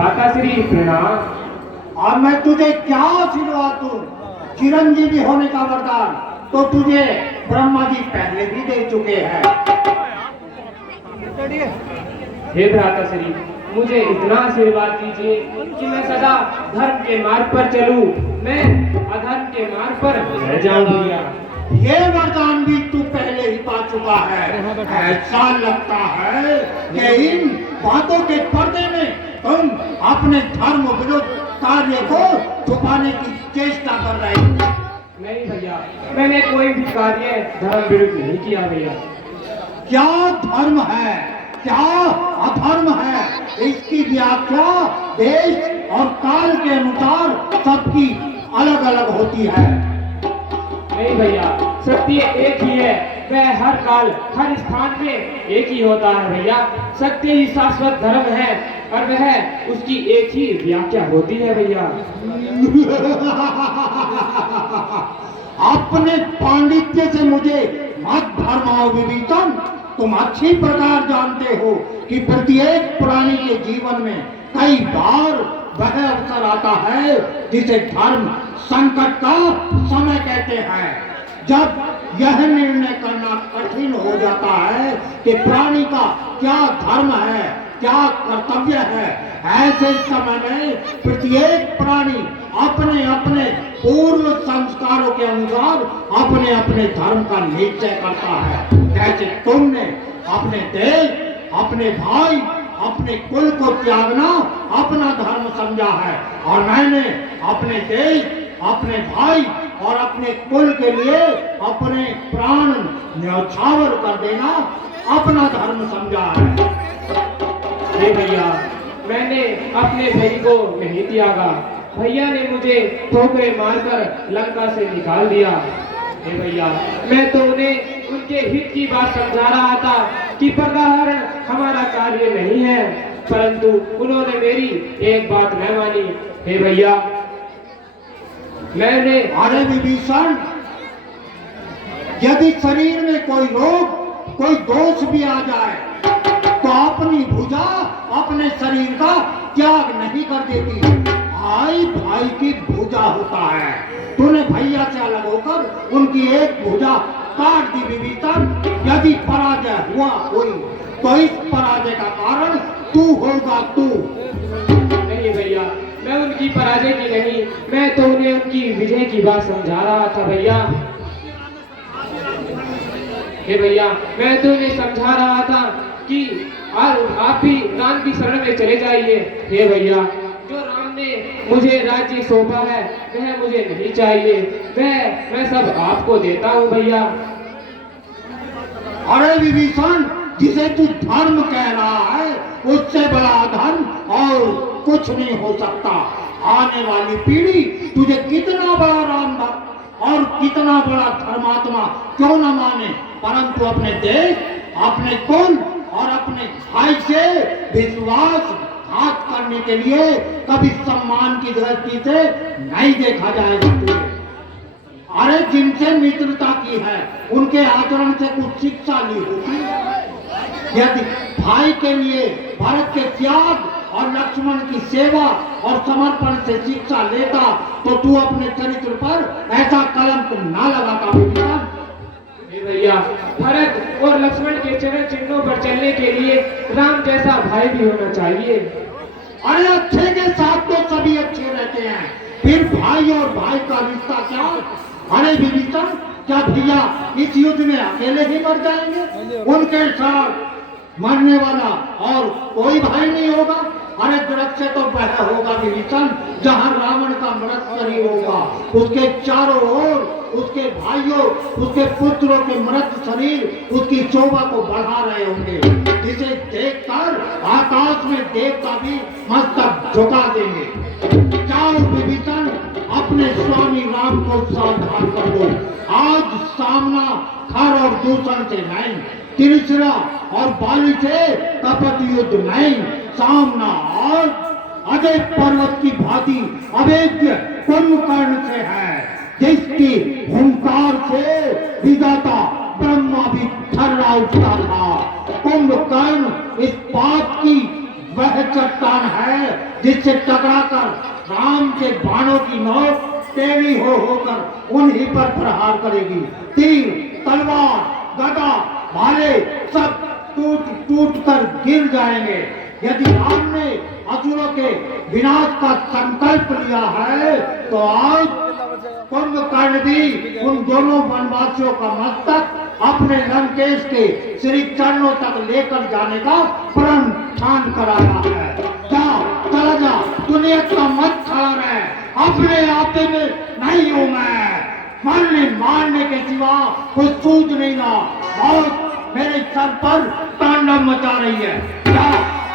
भ्राता श्री प्रणाम। और मैं तुझे क्या आशीर्वाद दूं? चिरंजीवी होने का वरदान तो तुझे ब्रह्मा जी पहले भी दे चुके हैं। हे भ्राता श्री, मुझे इतना आशीर्वाद दीजिए कि मैं सदा धर्म के मार्ग पर चलूं, मैं अधर्म के मार्ग पर न जाऊं भैया। ये वरदान भी तू पहले ही पा चुका है। ऐसा लगता है कि इन बातों के पर्दे में तुम अपने धर्म विरुद्ध कार्य को छुपाने की चेष्टा कर रहे हो। नहीं भैया, मैंने कोई भी कार्य धर्म विरुद्ध नहीं किया भैया। क्या धर्म है, क्या अधर्म है, इसकी व्याख्या देश और काल के अनुसार सबकी अलग अलग होती है। नहीं भैया, सत्य एक ही है, वह हर काल हर स्थान में एक ही होता है भैया। सत्य ही शाश्वत धर्म है और वह उसकी एक ही व्याख्या होती है भैया। अपने पांडित्य से मुझे मत भरमाओ विवेचन। तुम अच्छी प्रकार जानते हो कि प्रत्येक प्राणी के जीवन में कई बार वह अवसर आता है जिसे धर्म संकट का समय कहते हैं, जब यह निर्णय करना कठिन हो जाता है कि प्राणी का क्या धर्म है, क्या कर्तव्य है। ऐसे समय में प्रत्येक प्राणी अपने अपने पूर्व संस्कारों के अनुसार अपने अपने धर्म का निश्चय करता है। जैसे तुमने अपने देश, अपने भाई, अपने कुल को त्यागना अपना धर्म समझा है, और मैंने अपने देश, अपने भाई और अपने कुल के लिए अपने प्राण न्यौछावर कर देना अपना धर्म समझा है। हे भैया, मैंने अपने भाई को नहीं त्यागा। भैया ने मुझे ठोकरे मारकर लंका से निकाल दिया। हे भैया, मैं तो उन्हें उनके हित की बात समझा रहा था कि पर्दाहरण हमारा कार्य नहीं है, परंतु उन्होंने मेरी एक बात न मानी। हे भैया, मैंने अरे विभीषण, यदि शरीर में कोई रोग, कोई दोष भी आ जाए तो अपनी भुजा अपने शरीर का त्याग नहीं कर देती। भाई भाई की भुजा होता है। तूने भैया से अलग होकर उनकी एक भुजा काट दी विभीषण। यदि पराजय हुआ कोई तो इस पराजय का कारण तू होगा, तू। नहीं भैया, मैं उनकी पराजय की नहीं, मैं तो उन्हें उनकी विजय की बात समझा रहा था भैया। हे भैया, मैं तो उन्हें समझा रहा था कि आप भी राम की शरण में चले जाइए। हे भैया, जो राम ने मुझे राज्य सौंपा है वह मुझे नहीं चाहिए, वह मैं सब आपको देता हूँ भैया। अरे विभीषण, जिसे तू धर्म कह रहा है उससे बड़ा धर्म और कुछ नहीं हो सकता। आने वाली पीढ़ी तुझे कितना बड़ा राम भक्त और कितना बड़ा धर्मात्मा क्यों न माने, परंतु अपने देश, अपने कुल और अपने भाई से विश्वासघात करने के लिए कभी सम्मान की दृष्टि से नहीं देखा जाएगा तुझे। अरे जिनसे मित्रता की है उनके आचरण से कुछ शिक्षा ली होगी। यदि भाई के लिए भरत के त्याग और लक्ष्मण की सेवा और समर्पण से शिक्षा लेता तो तू अपने चरित्र पर ऐसा कलंक ना लगाता बेटा। भैया, भरत और लक्ष्मण के चरण चिन्हों पर चलने के लिए राम जैसा भाई भी होना चाहिए। अरे अच्छे के साथ तो सभी अच्छे रहते हैं, फिर भाई और भाई का रिश्ता क्या? अरे विभीषण, क्या भैया इस युद्ध में अकेले ही मर जाएंगे? उनके साथ मरने वाला और कोई भाई नहीं होगा? अरे दृढ़ से तो वह होगा विभीषण जहां रावण का मृत शरीर होगा, उसके चारों ओर उसके भाइयों, उसके पुत्रों के मृत शरीर उसकी शोभा को बढ़ा रहे होंगे, जिसे देखकर आकाश में देवता भी मस्तक झुका देंगे। जाओ विभीषण, अपने स्वामी राम को सावधान कर दो। आज सामना खर और दूषण से नहीं, त्रिशिरा और बाली से कपट युद्ध नहीं, सामना आज अजय पर्वत की भांति अवेद्य कुंभकर्ण से है, जिसकी हुंकार से विधाता ब्रह्मा भी थर्रा उठता था। कुंभकर्ण इस बात की वह चट्टान है जिससे टकराकर राम के बाणों की नोक टेढ़ी होकर उन्हीं पर प्रहार करेगी। तीर, तलवार, गदा, भाले सब टूट टूट कर गिर जाएंगे। यदि राम ने असुरों के विनाश का संकल्प लिया है तो आज कुंभकर्ण भी उन दोनों वनवासियों का मस्तक अपने लंकेश के श्री चरणों तक लेकर जाने का प्रण ठान कराया है। जा, चला जा, दुनिया का मत खड़ा रहे, अपने आपे में नहीं हूं मैं, मरने मारने के सिवा कुछ सूझ नहीं रहा। मौत मेरे सर पर तांडव मचा रही है। जा,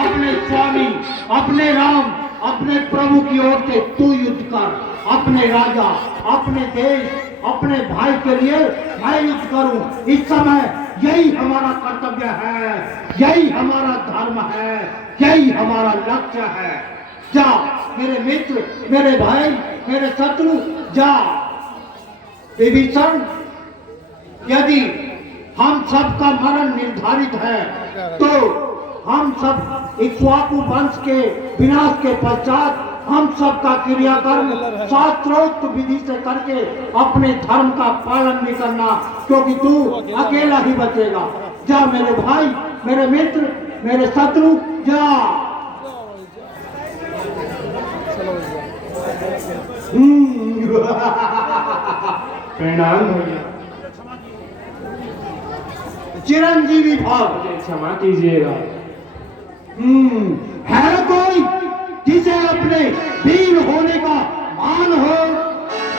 अपने स्वामी, अपने राम, अपने प्रभु की ओर से तू युद्ध कर। अपने राजा, अपने देश, अपने भाई के लिए मैं युद्ध करूं। इस समय यही हमारा कर्तव्य है, यही हमारा धर्म है, यही हमारा लक्ष्य है। जा मेरे मित्र, मेरे भाई, मेरे शत्रु, जा। विभीषण, यदि हम सबका मरण निर्धारित है तो हम सब इक्ष्वाकु वंश के विनाश के पश्चात हम सबका क्रियाकर्म शास्त्रोक्त विधि से करके अपने धर्म का पालन भी करना, क्योंकि तू अकेला ही बचेगा। जा मेरे भाई, मेरे मित्र, मेरे शत्रु, जा। प्रणाम भैया। चिरंजीवी भाव, मुझे क्षमा कीजिएगा। है कोई जिसे अपने वीर होने का मान हो?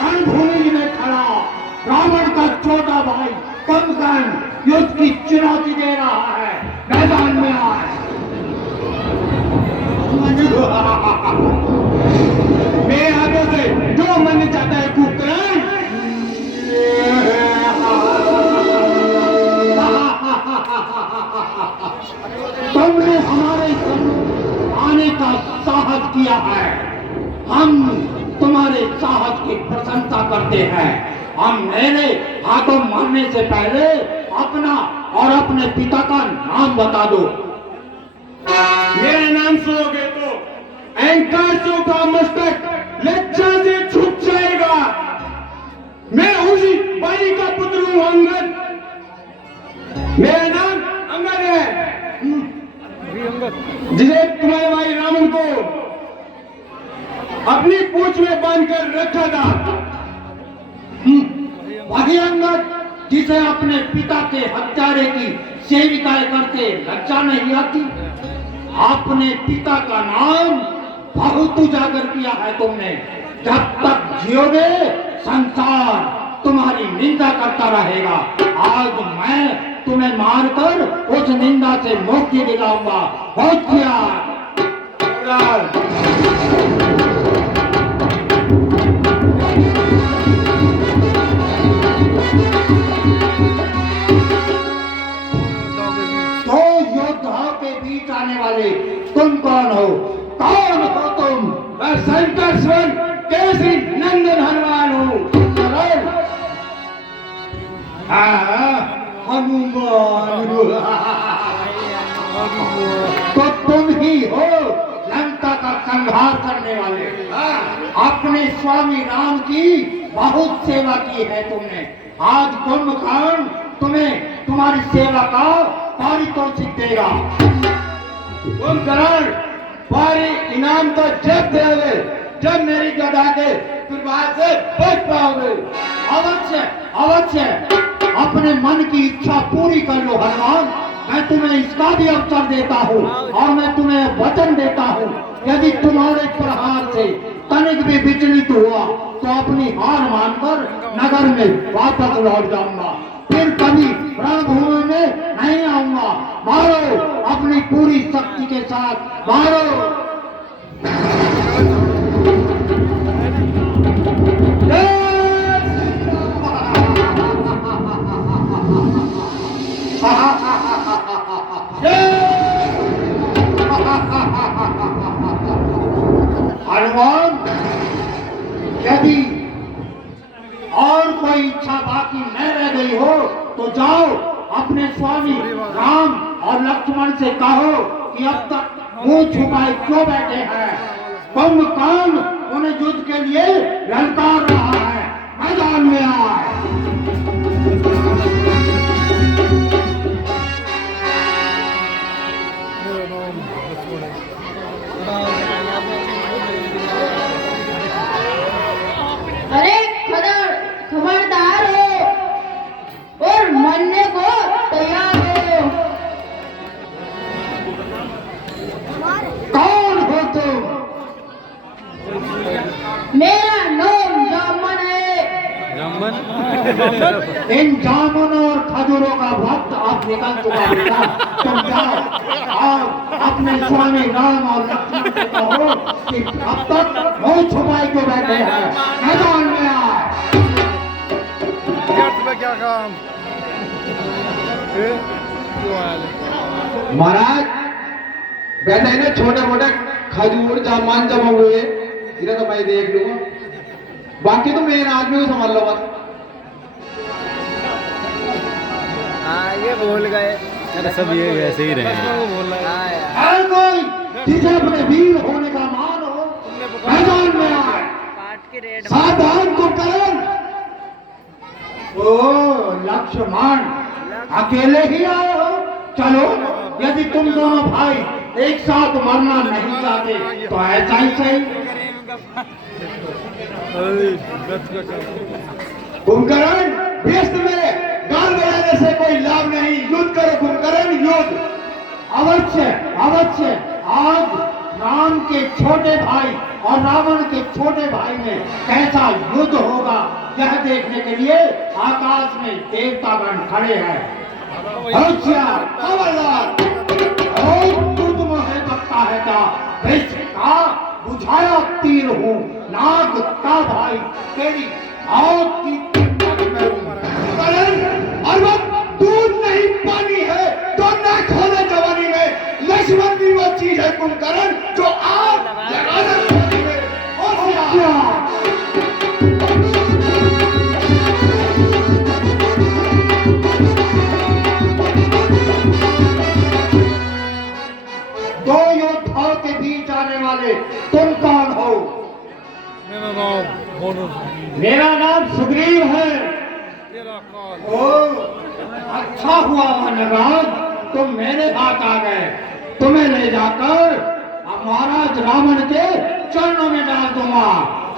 रणभूमि में खड़ा रावण का छोटा भाई कुंभकर्ण युद्ध की चुनौती दे रहा है। मैदान में आए। मेरे हाथों से जो मन चाहता है कुकरण। तुमने हमारे आने का साहस किया है, हम तुम्हारे साहस की प्रशंसा करते हैं। हम मेरे हाथों मरने से पहले अपना और अपने पिता का नाम बता दो। मेरा नाम सुनोगे तो अहंकार का मस्तक लज्जा से झुक जाएगा। मैं उसी भाई का पुत्र हूं, अंगद। मेरा नाम अंगद है, जिसे तुम्हारे भाई रावण को अपनी पूंछ में बांधकर रखा था। वही अंगद जिसे अपने पिता के हत्यारे की सेविकाएं करते लज्जा नहीं आती। अपने पिता का नाम बहुत उजागर किया है तुमने। जब तक जियोगे संसार तुम्हारी निंदा करता रहेगा। आज मैं तुम्हें मारकर उस निंदा से मुक्ति दिलाऊंगा। होशियार। तो योद्धाओं के बीच आने वाले तुम कौन हो? कौन हो तुम? मैं शंकर स्वर केसरी नंदन हनुमान हूँ। हनुमान। तो तुम ही हो लंका का संहार करने वाले। अपने स्वामी राम की बहुत सेवा की है तुमने। आज कुंभकर्ण तुम्हें तुम्हारी सेवा का पारितोषिक देगा। कुंभकर्ण, पारी इनाम तो जब दोगे जब मेरी गदा के प्रभाव से बच पाओगे। अवश्य अवश्य, अपने मन की इच्छा पूरी कर लो हनुमान। मैं तुम्हें इसका भी अवसर देता हूँ और मैं तुम्हें वचन देता हूँ, यदि तुम्हारे प्रहार से तनिक भी विचलित हुआ तो अपनी हार मानकर नगर में वापस लौट जाऊंगा। फिर कभी रणभूमि में नहीं आऊंगा। मारो अपनी पूरी शक्ति के साथ, मारो। हनुमान, यदि और कोई इच्छा बाकी न रह गई हो तो जाओ अपने स्वामी राम और लक्ष्मण से कहो कि अब तक मुंह छुपाए क्यों बैठे हैं? कुंभकर्ण उन्हें युद्ध के लिए ललकार रहा है, मैदान में आए। अरे खबरदार हो और मरने को तैयार हो। कौन हो तुम? मेरा नाम जामन है। इन जामुनों और खजूरों का वक्त अब निकल चुका बेटा। तुम जाओ और अपने स्वामी राम और लक्ष्मण को कहो कि अब तक मुंह छुपाए क्यों बैठे हैं, मैदान में आए। क्या काम महाराज वैसे ही ना छोटे मोटे खजूर जामान जमा हुए इधर तो मैं देख लूंगा, बाकी तो मेन आदमी को संभाल लो बस। हाँ ये बोल गए। अरे सब ये वैसे ही रहे हैं। हर कोई जिसे अपने वीर होने का मान हो, मैदान में आए। सावधान को करें। ओ लक्ष्मण, अकेले ही आए हो? चलो, यदि तुम दोनों भाई एक साथ मरना नहीं चाहते तो ऐसा ही सही। कुंभकर्ण, व्यस्त में गाल बजाने से कोई लाभ नहीं, युद्ध करो कुंभकर्ण, युद्ध। अवश्य अवश्य आज राम के छोटे भाई और रावण के छोटे भाई में कैसा युद्ध होगा यह देखने के लिए आकाश में देवतागण खड़े हैं। होशियार, खबरदार, तुम है सकता है क्या? विष का बुझाया तीर हूँ, नाग का भाई तेरी मौत की और वो दूध नहीं पानी है तो न खोले जवानी में। लक्ष्मण भी वो चीज है कुंभकर्ण जो आग लगाना खोली है। होशियार। दो योद्धाओं के बीच आने वाले तुम कौन हो? मेरा नाम सुग्रीव है। ओ, अच्छा हुआ वनराज, तुम मेरे हाथ आ गए। तुम्हें ले जाकर महाराज रावण के चरणों में डाल दूंगा।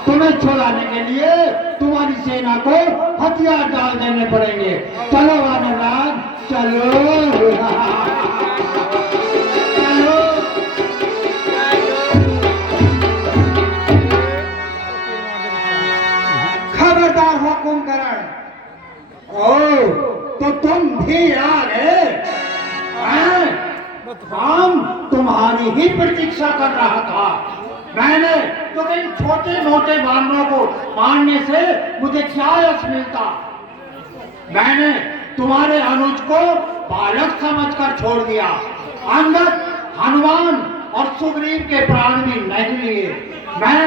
तुम्हें छुड़ाने के लिए तुम्हारी सेना को हथियार डाल देने पड़ेंगे। चलो वनराज, चलो चलो। खबरदार हो कुंभकर्ण। ओ, तो तुम भी आ गए? हम तुम्हारी ही प्रतीक्षा कर रहा था। मैंने तुम इन छोटे मोटे वानरों को मारने से मुझे क्या यश मिलता? मैंने तुम्हारे अनुज को बालक समझकर छोड़ दिया। अंगद, हनुमान और सुग्रीव के प्राण भी नहीं लिए। मैं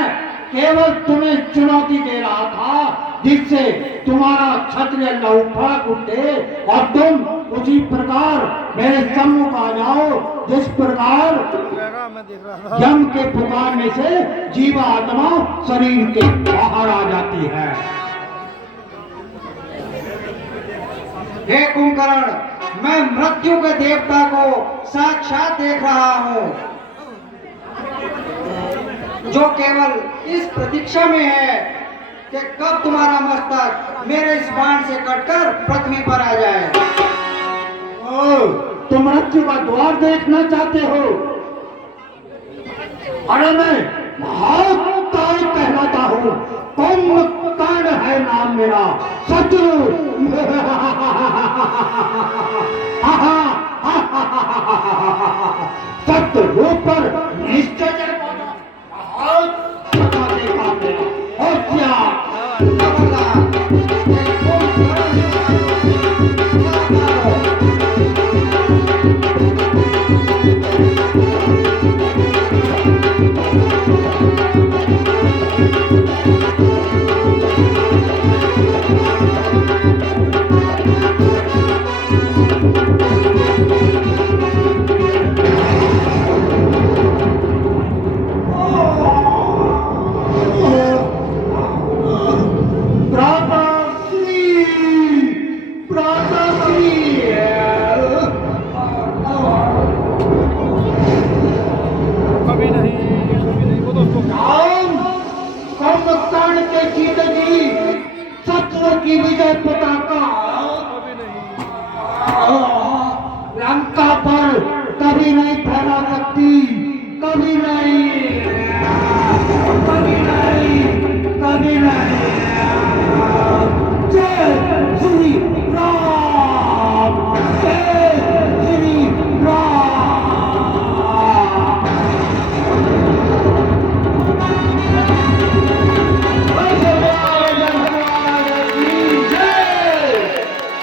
केवल तुम्हें चुनौती दे रहा था जिससे तुम्हारा क्षत्रिय लहू फड़क उठे और तुम उसी प्रकार मेरे सम्मुख आ जाओ जिस प्रकार यम के पुकारने से जीवात्मा शरीर के बाहर आ जाती है। हे कुंभकर्ण, मैं मृत्यु के देवता को साक्षात देख रहा हूँ जो केवल इस प्रतीक्षा में है कि कब तुम्हारा मस्तक मेरे इस बाण से कटकर पृथ्वी पर आ जाए। ओ, तुम मृत्यु का द्वार देखना चाहते हो? अरे मैं महाकाल कहलाता हूँ, कुंभकर्ण है नाम मेरा, शत्रु। शत्रु पर निश्चय